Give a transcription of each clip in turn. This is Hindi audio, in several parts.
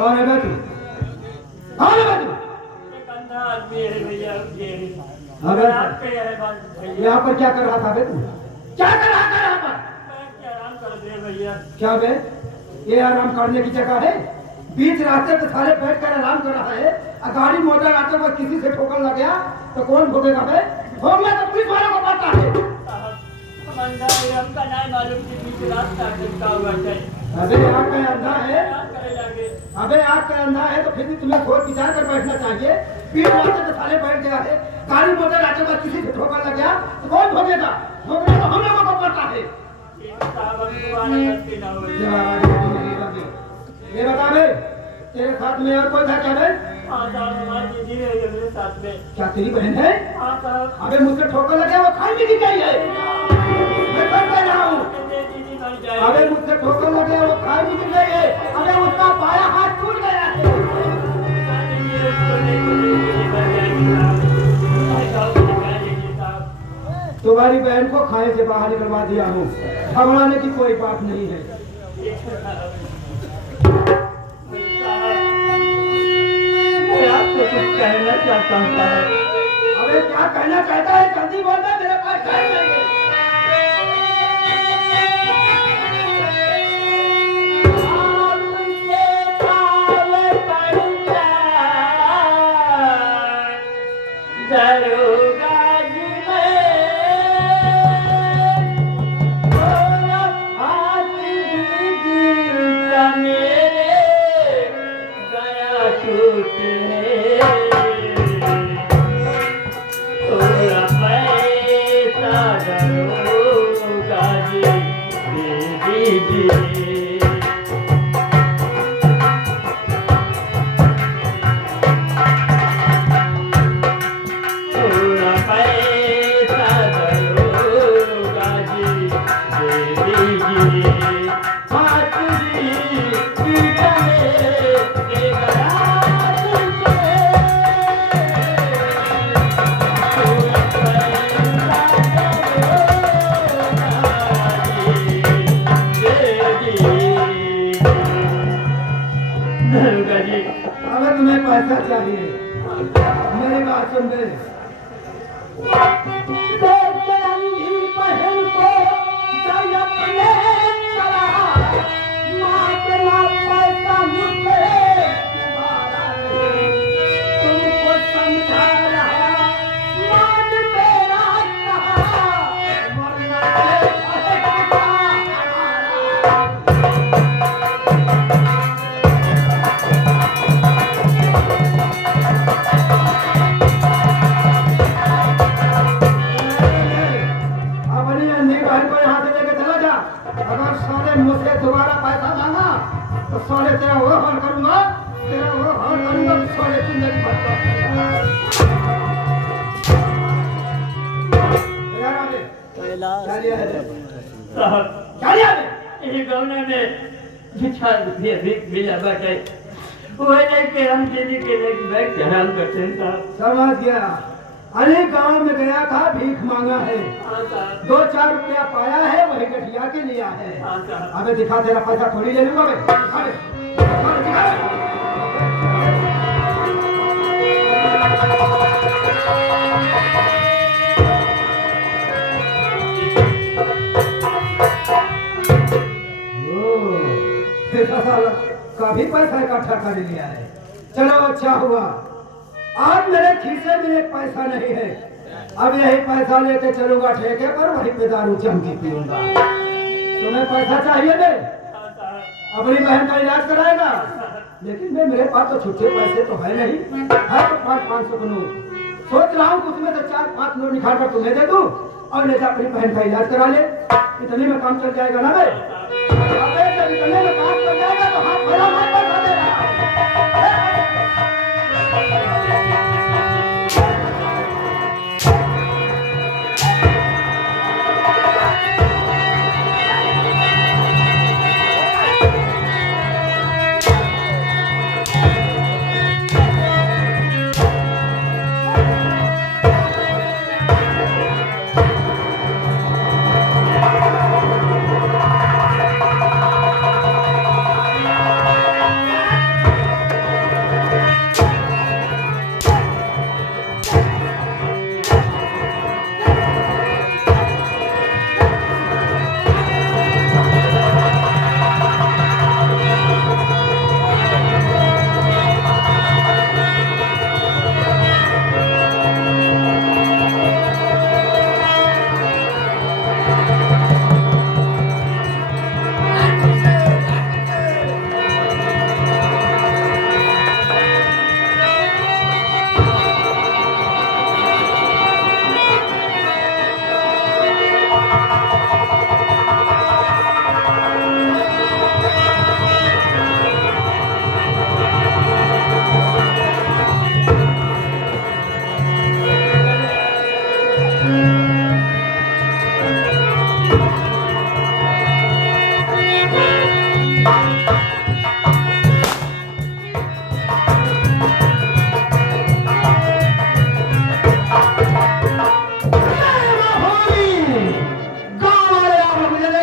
कौन है बे तू? कौन है बे तू? एक अंधा आदमी है भैया ये अबे आपके है बात भैया यहाँ पर क्या कर रहा था बे तू? क्या कर रहा था यहाँ पर? बैठ के आराम कर दे भैया क्या बे? ये आराम करने की जगह है? बीच रास्ते पे सारे बैठ कर आराम कर रहा है। गाड़ी मोटर आते वक्त किसी से ठोकर लग गया तो कौन भोगेगा बे? भोगना तो पुलिस वालों को पड़ता है। साहब हम अंधा है हमका नहीं मालूम कि बीच रास्ता किसका हुआ चाहिए अबे आँख का अंधा है। क्या करे लगे अबे आँख का अंधा है तो फिर भी तुम्हें सोच विचार कर बैठना चाहिए। बीच रास्ते पे सारे बैठ गया है। गाड़ी मोटर आते वक्त किसी से ठोकर लग गया तो कौन भोगेगा? भोगना तो हम लोगों को पड़ता है। साहब हम दोबारा गलती ना हो ये बता बे, तेरे साथ में और कोई था क्या बे? हाँ साहब हमारी दीदी है ये मेरे साथ में क्या तेरी बहन है? हाँ साहब अबे मुझसे ठोकर लगे वो खाई भी गिर गई है। मैं सच कह रहा हूँ। दीदी मर जाए अबे मुझसे ठोकर लगे वो खाई भी गिर गई है। अबे उसका बायां हाथ टूट गया है। तुम्हारी बहन को खाए से बाहर निकलवा दिया हूँ। घबराने की कोई बात नहीं है। मैं आपसे कुछ कहना चाहता हूँ साहब अबे क्या कहना चाहता है? जल्दी बोल दे, मेरे पास टाइम नहीं है। अगर तुम्हें पैसा चाहिए मेरी बात सुन ले। अगर साले मुझसे दोबारा पैसा मांगा तो साले तेरा वो हाल करूंगा, तेरा वो हाल करूंगा, साले जिंदगी भर का। क्या लिया है? साहब क्या लिया है? ये गौना में बिछा मिला बैठे वो लेके हम दीदी के लेके बैठ के आराम करते हैं साहब समझ गया। अरे गांव में गया था, भीख मांगा है, हाँ साहब 2-4 रुपया पाया है, वही गठिया के लिया है। हाँ साहब अबे दिखा, तेरा पैसा थोड़ी ले लूंगा बे। दिखा दे, दिखा दे। काफी पैसा इकट्ठा कर लिया है। चलो अच्छा हुआ, आज मेरे खीसे में एक पैसा नहीं है। अब यही पैसा लेके चलूंगा ठेके पर, वहीं पे दारू जम के पीऊंगा। तुम्हें पैसा चाहिए बे? अपनी बहन का इलाज कराएगा, लेकिन बे मेरे पास तो छुट्टे पैसे तो है नहीं, है तो 500 का नोट। सोच रहा हूँ उसमें से 4-5 नोट निकाल कर तुम्हें दे दूं और ले जा अपनी बहन का इलाज करा ले। इतने में काम चल जाएगा ना बे? अबे जब इतने में काम चल जाएगा तो हाथ बड़ा मत बता देना।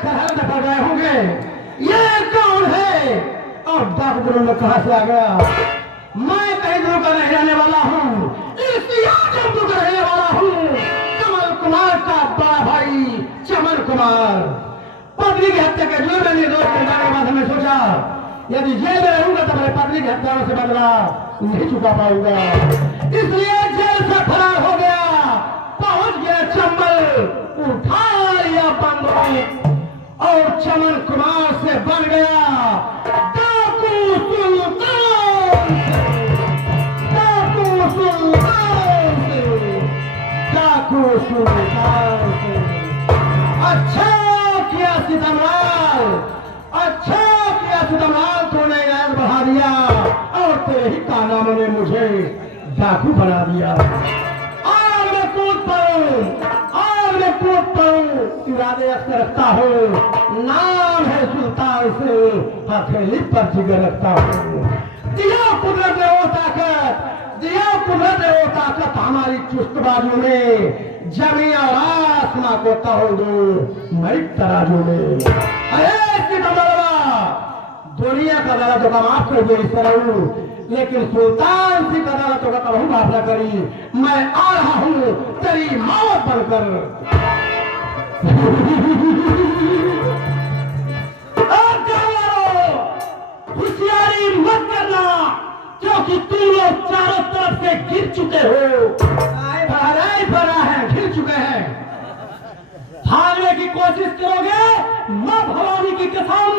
खराब न पड़ रहे होंगे, ये कौन है? और डाकू में कहां से आ गया? मैं कहीं दूर का नहीं रहने वाला हूँ, इस जंतु का रहने वाला हूँ, कमल कुमार का बड़ा भाई चमन कुमार। पत्नी की हत्या के जुर्म में निर्दोष ठहराने के बाद हमने सोचा यदि जेल में रहूंगा तो मेरे पत्नी की हत्याओं से बदला नहीं चुका पाऊंगा, इसलिए जेल से फरार हो गया। पहुंच गया चंबल, उठा लिया बंदूक और चमन कुमार से बन गया डाकू सुल्तान। डाकू सुल्तान से, डाकू सुल्तान से। अच्छा किया सितमलाल, अच्छा किया सितमलाल, तूने इनायत बढ़ा दिया और तेरे ही कारनामों ने मुझे डाकू बना दिया। और मैं कूद पड़ूं, और मैं कूद पड़ूं, इरादे अक्सर रखता हूँ, नाम है सुल्तान से हथेली पर जिगर रखता हूँ। दिया कुदरत ने वो ताकत, दिया कुदरत ने वो ताकत हमारी चुस्त बाजू में, जमीन और आसमां को तोड़ दो मैं तराजू में। अरे दुनिया का अदालतों का माफ कर दो इस तरह, लेकिन सुल्तान की अदालतों का कभी माफ न करी। मैं आ रहा हूँ तेरी मौत बनकर। होशियारी मत करना, क्योंकि तुम लोग चारों तरफ से गिर चुके हो। भरा है, गिर चुके हैं। भागने की कोशिश करोगे, मां भवानी की कसम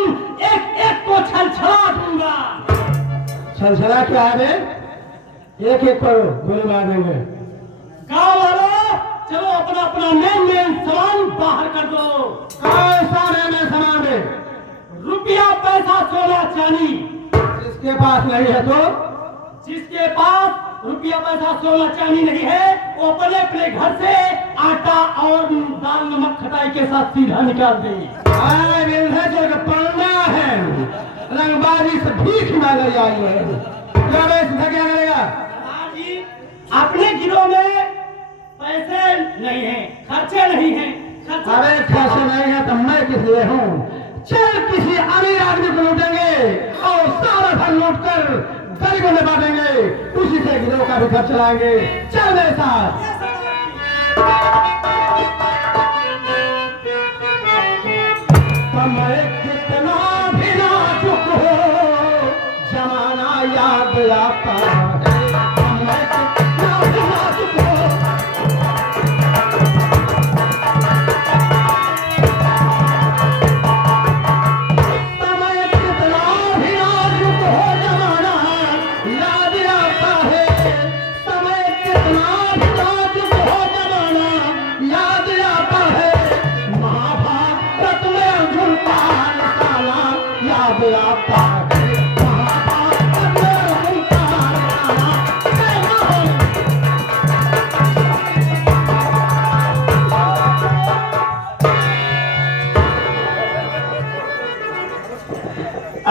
एक एक को छलछला दूंगा। छलछला क्या है बे? एक एक पर गोली मार देंगे। गाँव वालों चलो अपना अपना मेन सामान बाहर कर दो। कैसा मेन सामान है? रुपया पैसा सोना चांदी। जिसके पास नहीं है तो, जिसके पास रुपया पैसा सोना चांदी नहीं है वो अपने अपने घर से आटा और दाल नमक खटाई के साथ सीधा निकाल दे। जो पढ़ना है रंगबाजी से भीख मांगे आई है, क्या करेगा? अपने गिरोह में पैसे नहीं है, खर्चे नहीं है। अरे खर्चे नहीं है तो मैं किस लिए हूँ? चल किसी अमीर आदमी को लूटेंगे और सारा धन लूट कर गरीबों में बांटेंगे, उसी से गिरोह का भी खर्च चलाएंगे। चल मेरे साथ। समय कितना भी नाजुक हो जमाना याद आता है। समय कितना भी नाजुक हो, समय कितना भी नाजुक हो जमाना याद आता है। समय कितना भी नाजुक हो जमाना याद आता है। महाभारत में अर्जुन का निशाना याद आता है। महाभारत में अर्जुन का निशाना।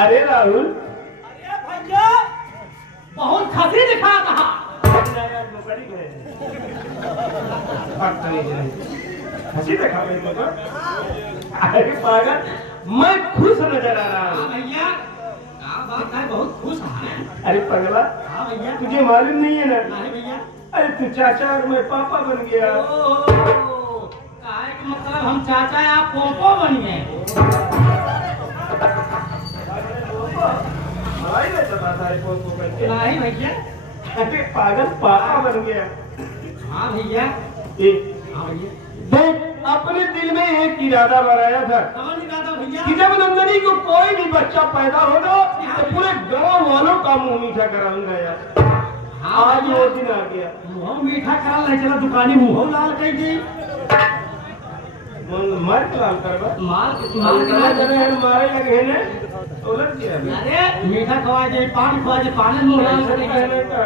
अरे राहुल, अरे भैया बहुत खसी दिखा कहा। हंसी देखा मेरे को। अरे पागल, मैं खुश नजर आ रहा हूँ। भैया क्या बात है, बहुत खुश है। अरे पगला, हाँ भैया। तुझे मालूम नहीं है ना? नहीं भैया। अरे तू चाचा और मैं पापा बन गया। काहे का मतलब हम चाचा या पोपो बनिए। नहीं भैया। अरे पागल, पापा बन गया। हाँ भैया। हाँ भैया। देख, अपने दिल में एक इरादा बनाया था कौन इरादा भैया? कि जब नंदनी को कोई भी बच्चा पैदा होगा तो पूरे गांव वालों का मुंह मीठा कराऊंगा यार। आज वो दिन आ गया। मुँह मीठा कराल नहीं चला, दुकानी मुँह लाल कह दी। मार के लाल करवा, मारे लगे ने उलट गया। अरे मीठा खवा दे, पान खवा दे, पान मुँह लाल कर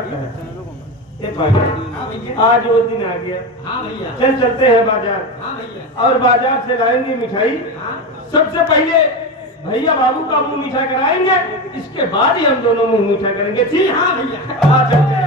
दे। हाँ भैया, आज वो दिन आ गया। हाँ भैया। चल चलते हैं बाजार। हाँ भैया। और बाजार से लाएंगे मिठाई। हाँ। सबसे पहले भैया बाबू का मुंह मीठा कराएंगे, इसके बाद ही हम दोनों मुंह मीठा करेंगे। ठीक? हाँ भैया। आ चलते हैं।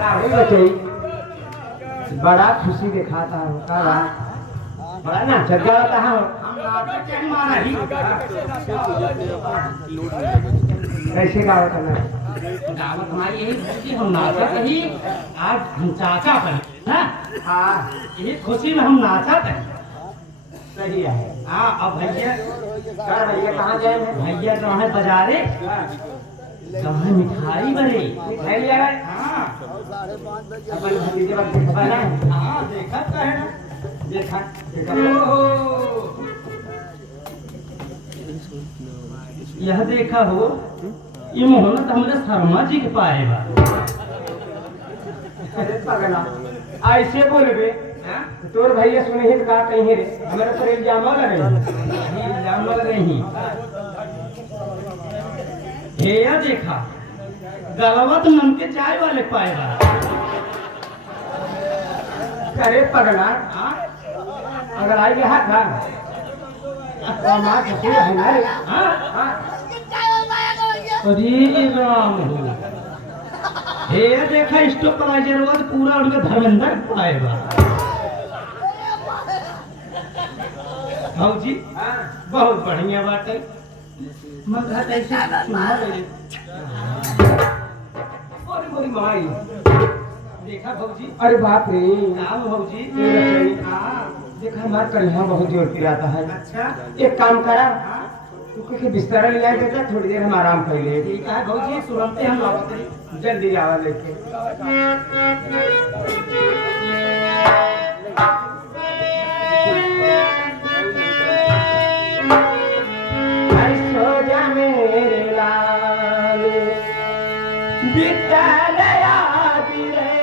राहुल बचई बड़ा खुशी दिखाता हूँ का बात बड़ा ना चर्चा होता है कैसे का होता ना दावत हमारी यही खुशी हम नाचत ही आज हम चाचा बने ना। हाँ यही खुशी में हम नाचत हैं। सही है हाँ अब भैया कर भैया कहाँ जाए भैया तो है बाजारे कहाँ मिठाई बने मिठाई लिया है हाँ अपन भतीजे वक्त खबर है हाँ देखा तो है ना देखा देखा ओहो। यह देखा हो ये मोहम्मद हमारे शर्मा जी के पाए बा अरे पगला ऐसे बोलबे हाँ? तोर भैया सुने ही का कहीं रे हमारे पर इल्जाम लगे इल्जाम लग रही हेया देखा गलवत मन के चाय वाले पाए बा अरे पगला हाँ? अगर आई गया था माँ ससुर है ना रे हाँ? हाँ अरे राम हो हेया देखा स्टोपराइजर वाद पूरा उनके धर्मेंद्र पाए बा भाऊ जी हाँ बहुत बढ़िया बात है मगर ऐसे सुना ले और बोली माई देखा भाऊ जी अरे बाप रे नाम भाऊ जी ये रसोई हाँ देखा हमारे कलिया बहुत जोर पिलाता है अच्छा एक काम करा हाँ तू किसी बिस्तर ले आए बेटा थोड़ी देर हम आराम कर ले ठीक है भाऊ जी तुरंत हम लौटते हैं। जल्दी आवा लेके आई सो जा मेरे लाल बिता याद रे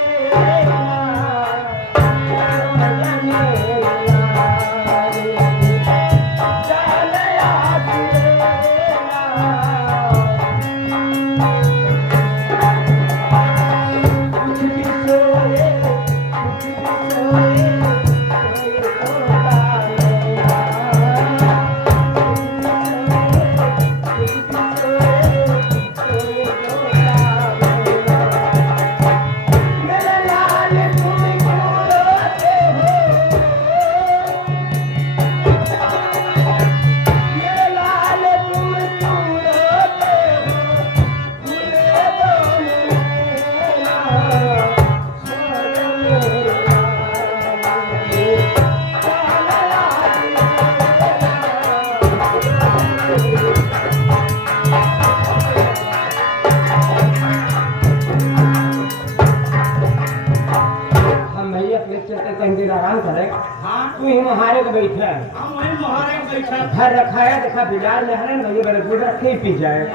आराम करे हाँ तू ही नहारे के बैठा हम वही मोहरे में बैठा घर रखाया देखा बिलाल नहरे भैया बड़े दूध रखे ही पी जाए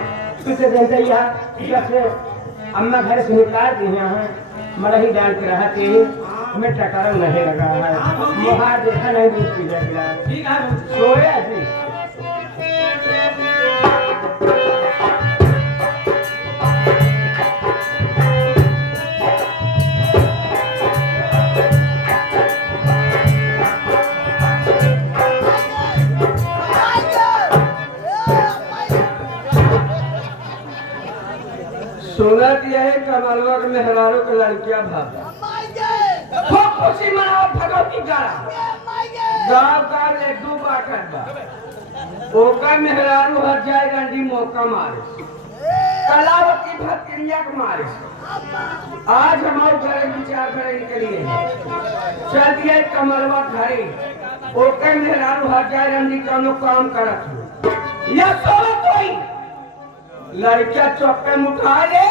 तू तो जानते ही है जैसे अम्मा घर से निकाल दी यहाँ मरही डाल के रहा थी हमें टटारा नहीं लगा है मुहार देखा नहीं दूध पी जाए बिलाल ठीक है भाऊ जी। सोया जी सोना दिया है कमालवा के मेहरारों के लड़कियां भाग खूब खुशी मनाओ भगवती गाड़ा गाँव गाँव एक दो बाटत बा ओका मेहरारू हट जाए रंडी मौका मारे कलावती भक्तिया के मारे आज हमारे घरे विचार करे के लिए चल दिया कमलवा घरे ओका मेहरारू हट जाए रंडी कोनो काम करत हो या सोलो कोई लड़कियां चौके में उठा ले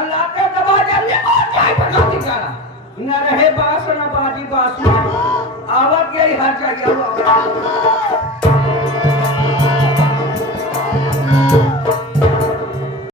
अल्लाह के दबा जाने और जाए भगवती गाड़ा न रहे बास न बाजी बास आवत गई हर जगह